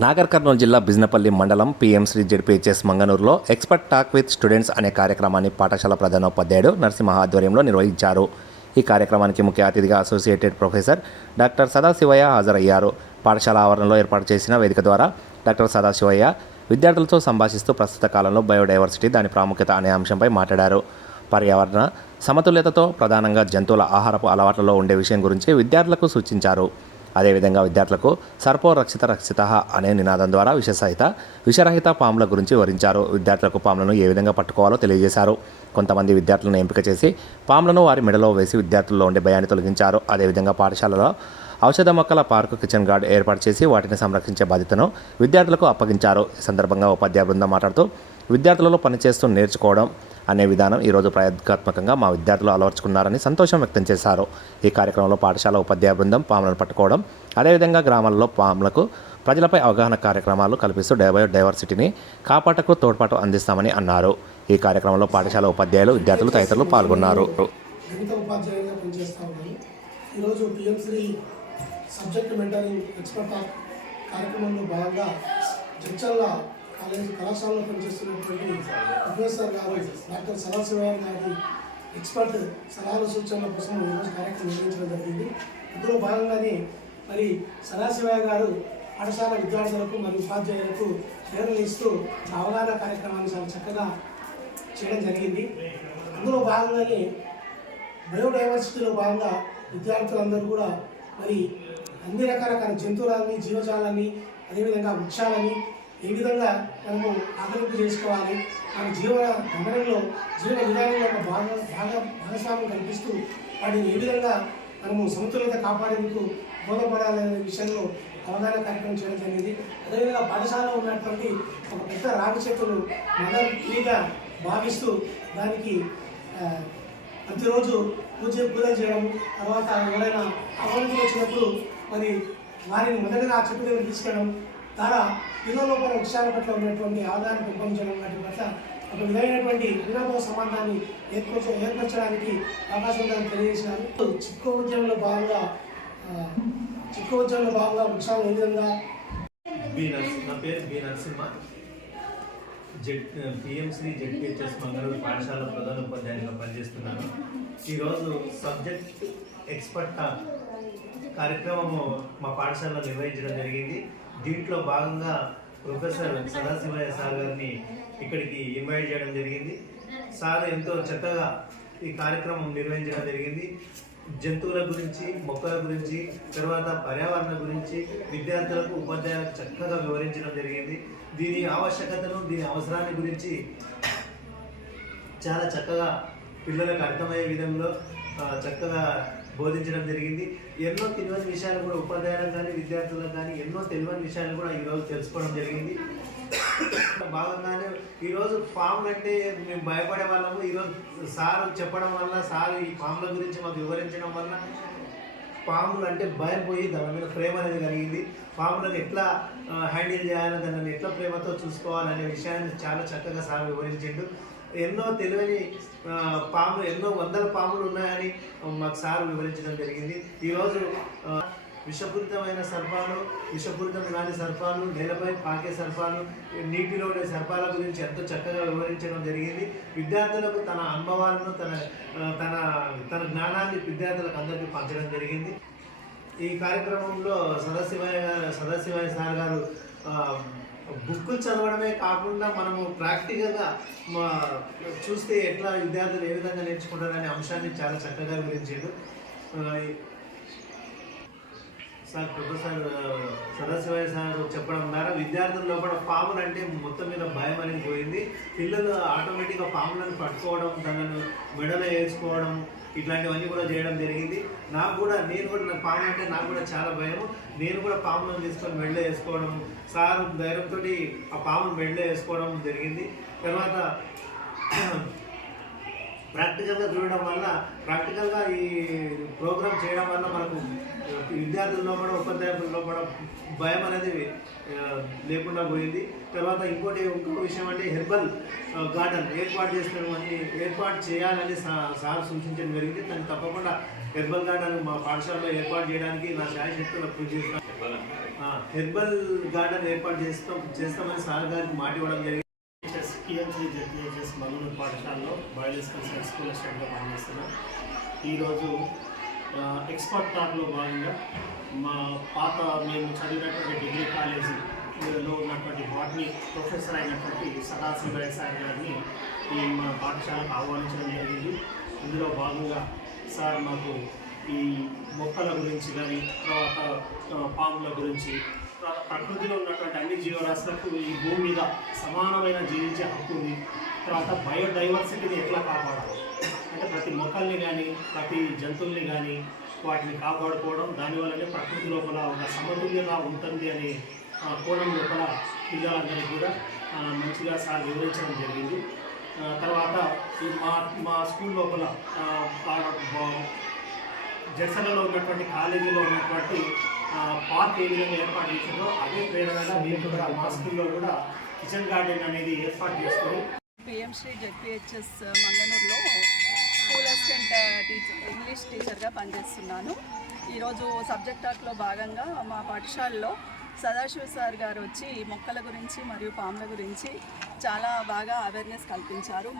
నాగర్ కర్నూలు జిల్లా బిజినపల్లి మండలం PM SHRI ZPHS మంగనూరులో expert talk with students అనే కార్యక్రమాన్ని పాఠశాల ప్రధానోపాధ్యాయుడు నరసింహ ఆధ్వర్యంలో నిర్వహించారు. ఈ కార్యక్రమానికి ముఖ్య అతిథిగా అసోసియేటెడ్ ప్రొఫెసర్ డాక్టర్ సదాశివయ్య హాజరయ్యారు. పాఠశాల ఆవరణలో ఏర్పాటు చేసిన వేదిక ద్వారా డాక్టర్ సదాశివయ్య విద్యార్థులతో సంభాషిస్తూ ప్రస్తుత కాలంలో బయోడైవర్సిటీ, దాని ప్రాముఖ్యత అనే అంశంపై మాట్లాడారు. పర్యావరణ సమతుల్యతతో ప్రధానంగా జంతువుల ఆహారపు అలవాట్లలో ఉండే విషయం గురించి విద్యార్థులకు సూచించారు. అదేవిధంగా విద్యార్థులకు సర్పో రక్షిత రక్షిత అనే నినాదం ద్వారా విషరహిత పాముల గురించి వివరించారు. విద్యార్థులకు పాములను ఏ విధంగా పట్టుకోవాలో తెలియజేశారు. కొంతమంది విద్యార్థులను ఎంపిక చేసి పాములను వారి మెడలో వేసి విద్యార్థుల్లో ఉండే భయాన్ని తొలగించారు. అదేవిధంగా పాఠశాలలో ఔషధ మొక్కల పార్కు, కిచెన్ గార్డ్ ఏర్పాటు చేసి వాటిని సంరక్షించే బాధ్యతను విద్యార్థులకు అప్పగించారు. ఈ సందర్భంగా ఉపాధ్యాయ బృందం మాట్లాడుతూ విద్యార్థులలో పనిచేస్తూ నేర్చుకోవడం అనే విధానం ఈరోజు ప్రయోగాత్మకంగా మా విద్యార్థులు అలవర్చుకున్నారని సంతోషం వ్యక్తం చేశారు. ఈ కార్యక్రమంలో పాఠశాల ఉపాధ్యాయ బృందం పాములను పట్టుకోవడం, అదేవిధంగా గ్రామాల్లో పాములకు ప్రజలపై అవగాహన కార్యక్రమాలు కల్పిస్తూ డైవర్సిటీని కాపాటకు తోడ్పాటు అందిస్తామని అన్నారు. ఈ కార్యక్రమంలో పాఠశాల ఉపాధ్యాయులు, విద్యార్థులు తదితరులు పాల్గొన్నారు. సబ్జెక్ట్ మెంటరింగ్ ఎక్స్పర్ట్ కార్యక్రమంలో భాగంగా జడ్చల్ల కళాశాలలో పనిచేస్తున్నటువంటి ప్రొఫెసర్ గారు డాక్టర్ సదాశివయ్య గారి ఎక్స్పర్ట్ సలహాల సూచనల కోసం ఈరోజు కార్యక్రమం నిర్వహించడం జరిగింది. ఇందులో భాగంగానే మరి సదాశివయ్య గారు పాఠశాల విద్యార్థులకు మరియు ఉపాధ్యాయులకు ప్రేరణ ఇస్తూ అవగాహన కార్యక్రమాన్ని చాలా చక్కగా చేయడం జరిగింది. అందులో భాగంగానే బయోడైవర్సిటీలో భాగంగా విద్యార్థులందరూ కూడా మరి అన్ని రకాల జంతువులని, జీవజాలాన్ని, అదేవిధంగా వృక్షాలని ఏ విధంగా మనము అభివృద్ధి చేసుకోవాలి, మన జీవ విధానంలో ఒక భాగస్వామ్యం కల్పిస్తూ వాటిని ఏ విధంగా మనము సమతుల్యత కాపాడేందుకు బోధపడాలనే విషయంలో అవగాహన కార్యక్రమం చేయడం జరిగింది. అదేవిధంగా పాఠశాలలో ఉన్నటువంటి ఒక పెద్ద రావి చెట్టును మదర్ ట్రీగా భావిస్తూ దానికి ప్రతిరోజు పూజ చేయడం, తర్వాత ఎవరైనా ఆహ్వానితులు వచ్చినప్పుడు మరి వారిని మొదటగా ఆ చెట్టు దగ్గర తీసుకెళ్ళడం ద్వారా పిల్లల లోపల వృక్షాల పట్ల ఉన్నటువంటి అవగాహన పెంపొందించడం వాటి పట్ల ఒక విధమైనటువంటి వినోద సంబంధాన్ని ఏర్పరచడానికి అవకాశం ఉందని తెలియజేసినారు. చిక్కు ఉద్యమంలో భాగంగా వృక్షాలు ఏ విధంగా నా పేరు బి నరసింహ, పిఎంశ్రీ జెడ్పీహెచ్ఎస్ మంగళూరు పాఠశాల ప్రధానోపాధ్యాయునిగా పనిచేస్తున్నాను. ఈరోజు సబ్జెక్ట్ ఎక్స్పర్ట్ కార్యక్రమము మా పాఠశాలలో నిర్వహించడం జరిగింది. దీంట్లో భాగంగా ప్రొఫెసర్ సదాశివయ్య సార్ గారిని ఇక్కడికి ఇన్వైట్ చేయడం జరిగింది. సార్ ఎంతో చక్కగా ఈ కార్యక్రమం నిర్వహించడం జరిగింది. జంతువుల గురించి, మొక్కల గురించి, తర్వాత పర్యావరణ గురించి విద్యార్థులకు, ఉపాధ్యాయులకు చక్కగా వివరించడం జరిగింది. దీని ఆవశ్యకతను, దీని అవసరాన్ని గురించి చాలా చక్కగా పిల్లలకు అర్థమయ్యే విధంలో చక్కగా బోధించడం జరిగింది. ఎన్నో తెలియని విషయాలు కూడా ఉపాధ్యాయులకు కానీ విద్యార్థులకు కానీ ఎన్నో తెలియని విషయాలు కూడా ఈరోజు తెలుసుకోవడం జరిగింది. భాగంగానే ఈరోజు పాములు అంటే మేము భయపడే వాళ్ళము. ఈరోజు సార్ చెప్పడం వల్ల, సార్ ఈ పాముల గురించి మాకు వివరించడం వల్ల పాములు అంటే భయం పోయి దాని మీద ప్రేమ అనేది కలిగింది. పాములను ఎట్లా హ్యాండిల్ చేయాలి, దానిని ఎట్లా ప్రేమతో చూసుకోవాలనే విషయాన్ని చాలా చక్కగా సార్ వివరించిండు. ఎన్నో తెలియని పాములు, ఎన్నో వందల పాములు ఉన్నాయని మాకు సార్ వివరించడం జరిగింది. ఈరోజు విషపూరితమైన సర్పాలు, విషపూరితం కాని సర్పాలు, నేలపై పాకే సర్పాలు, నీటిలో ఉండే సర్పాల గురించి ఎంతో చక్కగా వివరించడం జరిగింది. విద్యార్థులకు తన అనుభవాలను, తన జ్ఞానాన్ని విద్యార్థులకు అందరికీ పంచడం జరిగింది. ఈ కార్యక్రమంలో సదాశివయ్య సార్ గారు బుక్కులు చదవడమే కాకుండా మనము ప్రాక్టికల్గా చూస్తే ఎట్లా విద్యార్థులు ఏ విధంగా నేర్చుకుంటారనే అంశాన్ని చాలా చక్కగా వివరించారు. సార్ ప్రొఫెసర్ సదాశివయ్య సార్ చెప్పడం ద్వారా విద్యార్థుల్లో కూడా పాములు అంటే మొత్తం మీద భయం అనేది పోయింది. పిల్లలు ఆటోమేటిక్గా పాములను పట్టుకోవడం, దానిని మెడలో వేసుకోవడం, ఇట్లాంటివన్నీ కూడా చేయడం జరిగింది. నేను కూడా పాము అంటే నాకు కూడా చాలా భయం. నేను కూడా పాములను తీసుకొని మెడలో వేసుకోవడం, సార్ ధైర్యంతో ఆ పామును మెడలో వేసుకోవడం జరిగింది. తర్వాత ప్రాక్టికల్గా చూడడం వల్ల, ప్రాక్టికల్గా ఈ ప్రోగ్రామ్ చేయడం వల్ల మనకు విద్యార్థుల్లో కూడా, ఉపాధ్యాయుల్లో కూడా భయం అనేది లేకుండా పోయింది. తర్వాత ఇంకొక విషయం అంటే హెర్బల్ గార్డెన్ ఏర్పాటు చేయాలని సార్ సూచించడం జరిగింది. దాన్ని తప్పకుండా హెర్బల్ గార్డెన్ మా పాఠశాలలో ఏర్పాటు చేయడానికి నా శాయశక్తులు కృషి చేస్తాను. హెర్బల్ గార్డెన్ ఏర్పాటు చేస్తామని సార్ గారికి మాట ఇవ్వడం జరిగింది. పిఎంసీ జెడ్పిహెచ్ఎస్ మంగళూరు పాఠశాలలో బయాలజికల్ సైన్స్ స్కూల్ అసిస్టెంట్గా పనిచేస్తున్నాం. ఈరోజు ఎక్స్పర్ట్ టాక్లో భాగంగా మా పాత మేము చదివినటువంటి డిగ్రీ కాలేజీలో ఉన్నటువంటి బాటనీ ప్రొఫెసర్ అయినటువంటి సదాశివయ్య సార్ గారిని ఈ మా పాఠశాలకు ఆహ్వానించడం జరిగింది. ఇందులో భాగంగా సార్ మాకు ఈ మొక్కల గురించి కానీ తర్వాత పాముల గురించి ప్రకృతిలో ఉన్నటువంటి అన్ని జీవరాశులకు ఈ భూమి మీద సమానమైన జీవించే హక్కు ఉంది. తర్వాత బయోడైవర్సిటీని ఎట్లా కాపాడాలి అంటే ప్రతి మొక్కల్ని కానీ ప్రతి జంతువుల్ని కానీ వాటిని కాపాడుకోవడం, దానివల్లనే ప్రకృతి లోపల ఒక సమతుల్యత ఉంటుంది అనే కోణం లోపల పిల్లలందరికీ కూడా మంచిగా సార్ వివరించడం జరిగింది. తర్వాత ఈ మా స్కూల్ లోపల జెర్సలలో ఉన్నటువంటి కాలేజీలో ఉన్నటువంటి పార్క్ ఏ విధంగా ఏర్పాటు చేసిందో అదే ప్రేరణగా మేము కూడా మా స్కూల్లో కూడా కిచెన్ గార్డెన్ అనేది ఏర్పాటు చేసుకొని PM SHRI ZPHS మంగనూరులో school assistant English టీచర్గా పనిచేస్తున్నాను. ఈరోజు సబ్జెక్ట్ టాక్లో భాగంగా మా పాఠశాలలో సదాశివ సార్ గారు వచ్చి మొక్కల గురించి మరియు పాముల గురించి చాలా బాగా అవేర్నెస్ కల్పించారు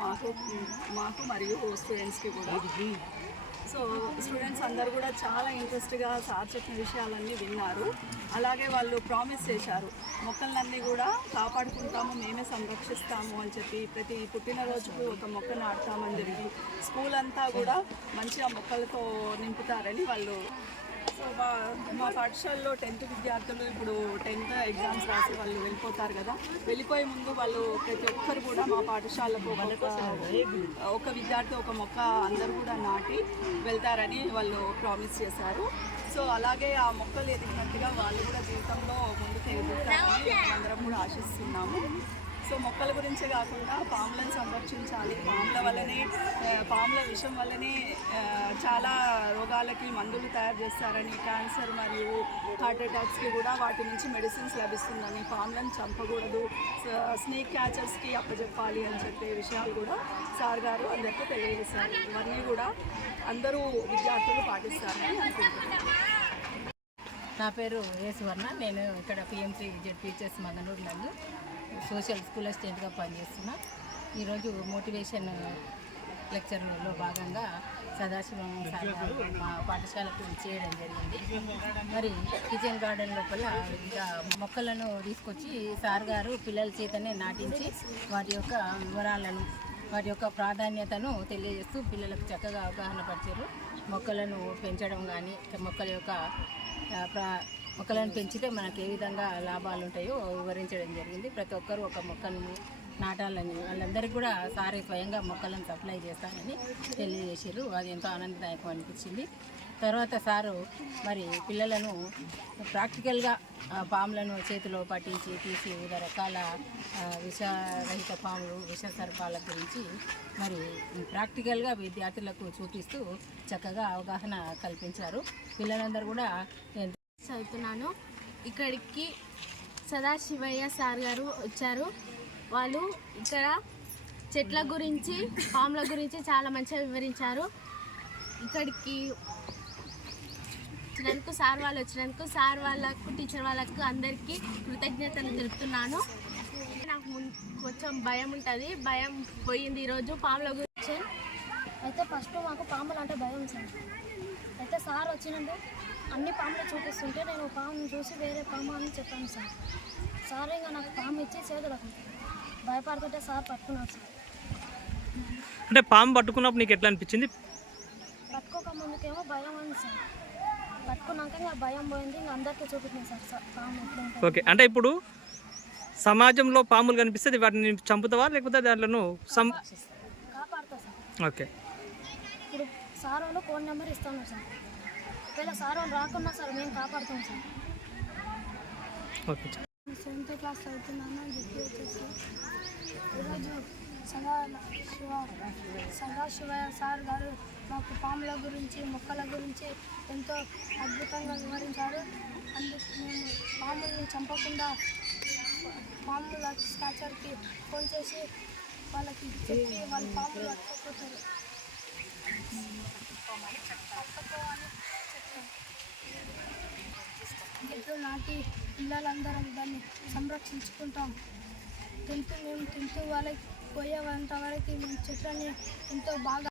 మాకు మరియు స్టూడెంట్స్కి కూడా. సో స్టూడెంట్స్ అందరూ కూడా చాలా ఇంట్రెస్ట్గా సార్ చెప్పిన విషయాలన్నీ విన్నారు. అలాగే వాళ్ళు ప్రామిస్ చేశారు మొక్కలన్నీ కూడా కాపాడుకుంటాము, మేమే సంరక్షిస్తాము అని చెప్పి ప్రతి పుట్టినరోజుకు ఒక మొక్క నాటుతామని చెప్పి స్కూల్ అంతా కూడా మంచిగా మొక్కలతో నింపుతారని వాళ్ళు. సో మా పాఠశాలలో 10th విద్యార్థులు ఇప్పుడు 10th ఎగ్జామ్స్ రాసి వాళ్ళు వెళ్ళిపోతారు కదా. వెళ్ళిపోయే ముందు వాళ్ళు ప్రతి ఒక్కరు కూడా మా పాఠశాలకు ఒక విద్యార్థి ఒక మొక్క అందరూ కూడా నాటి వెళ్తారని వాళ్ళు ప్రామిస్ చేశారు. సో అలాగే ఆ మొక్కలు ఎదిగినట్టుగా వాళ్ళు కూడా జీవితంలో ముందుకు ఎదుగుతారని అందరం కూడా ఆశిస్తున్నాము. సో మొక్కల గురించే కాకుండా పాములను సంరక్షించాలి. పాముల విషం వల్లనే చాలా రోగాలకి మందులు తయారు చేస్తారని, క్యాన్సర్ మరియు హార్ట్ అటాక్స్కి కూడా వాటి నుంచి మెడిసిన్స్ లభిస్తుందని, పాములను చంపకూడదు, స్నేక్ క్యాచర్స్కి అప్పచెప్పాలి అని చెప్పే విషయాలు కూడా సార్ గారు అందరికీ తెలియజేశారు. ఇవన్నీ కూడా అందరూ విద్యార్థులు పాటిస్తారని అనుకుంటున్నాను. నా పేరు ఏ సువర్ణ. నేను ఇక్కడ పిఎంసీ జెడ్పిహెచ్ఎస్ మంగనూరు నందు సోషల్ స్కూల్ అసిస్టెంట్గా పనిచేస్తున్నా. ఈరోజు మోటివేషన్ లెక్చర్లో భాగంగా సదాశివం సార్ గారు మా పాఠశాలకు చేయడం జరిగింది. మరి కిచెన్ గార్డెన్ లోపల ఇంకా మొక్కలను తీసుకొచ్చి సార్ గారు పిల్లల చేతనే నాటించి వాటి యొక్క వివరాలను వాటి యొక్క ప్రాధాన్యతను తెలియజేస్తూ పిల్లలకు చక్కగా అవగాహన పరిచారు. మొక్కలను పెంచడం కానీ మొక్కలను పెంచితే మనకు ఏ విధంగా లాభాలు ఉంటాయో వివరించడం జరిగింది. ప్రతి ఒక్కరూ ఒక మొక్కను నాటాలని, వాళ్ళందరికీ కూడా సారే స్వయంగా మొక్కలను సప్లై చేస్తానని తెలియజేసారు. అది ఎంతో ఆనందదాయకం అనిపించింది. తర్వాత సారు మరి పిల్లలను ప్రాక్టికల్గా పాములను చేతిలో పట్టించి తీసి వివిధ రకాల విషరహిత పాములు, విష సర్పాల గురించి మరి ప్రాక్టికల్గా విద్యార్థులకు చూపిస్తూ చక్కగా అవగాహన కల్పించారు. పిల్లలందరూ కూడా చదువుతున్నాను. ఇక్కడికి సదాశివయ్య సార్ గారు వచ్చారు. వాళ్ళు ఇక్కడ చెట్ల గురించి, పాముల గురించి చాలా మంచిగా వివరించారు. ఇక్కడికి వచ్చినందుకు సార్ వాళ్ళకు టీచర్ వాళ్ళకు అందరికీ కృతజ్ఞతలు తెలుపుతున్నాను. నాకు కొంచెం భయం ఉంటుంది, భయం పోయింది ఈరోజు పాముల గురించి. అయితే ఫస్ట్ మాకు పాములు అంటే భయం సార్. అయితే సార్ వచ్చినందుకు అన్ని పాములు చూపిస్తుంటే నేను పామును చూసి వేరే పాము అని చెప్పాను సార్. సార్ ఇంకా నాకు పాము ఇచ్చి చేతులకు భయపడుతుంటే సార్ పట్టుకున్నాడు సార్. అంటే పాము పట్టుకున్నప్పుడు నీకు ఎట్లా అనిపించింది? పట్టుకోక ముందుకేమో భయం అయింది సార్. పట్టుకున్నాక ఇంకా భయం పోయింది. ఇంకా అందరికీ చూపించింది సార్ పాము ఎట్లా ఉంటుంది. ఓకే, అంటే ఇప్పుడు సమాజంలో పాములు కనిపిస్తే వాటిని చంపుతావా లేకపోతే దాంట్లో కాపాడుతా సార్. ఓకే, ఇప్పుడు సార్ వాళ్ళు ఫోన్ నెంబర్ ఇస్తాను సార్. ఒకవేళ సార్ వాళ్ళు రాకున్నా సార్ మేము కాపాడుతాం సార్. ఓకే. 7th క్లాస్ చదువుతున్నాను జెడ్పిహెచ్ఎస్లో. ఈరోజు సదాశివయ్య సార్ గారు మాకు పాముల గురించి, మొక్కల గురించి ఎంతో అద్భుతంగా వివరించారు. అందుకు మేము పాముల్ని చంపకుండా పాముల స్కాచర్కి ఫోన్ చేసి వాళ్ళకి చెప్పి వాళ్ళ పాములు పట్టుకుపోతారు. నాటుకోమని చెప్తాను. చెట్లు నాటి పిల్లలందరం దాన్ని సంరక్షించుకుంటాం. మేము 10th వాళ్ళకి పోయేంత వరకు మేము చెట్లని ఎంతో బాగా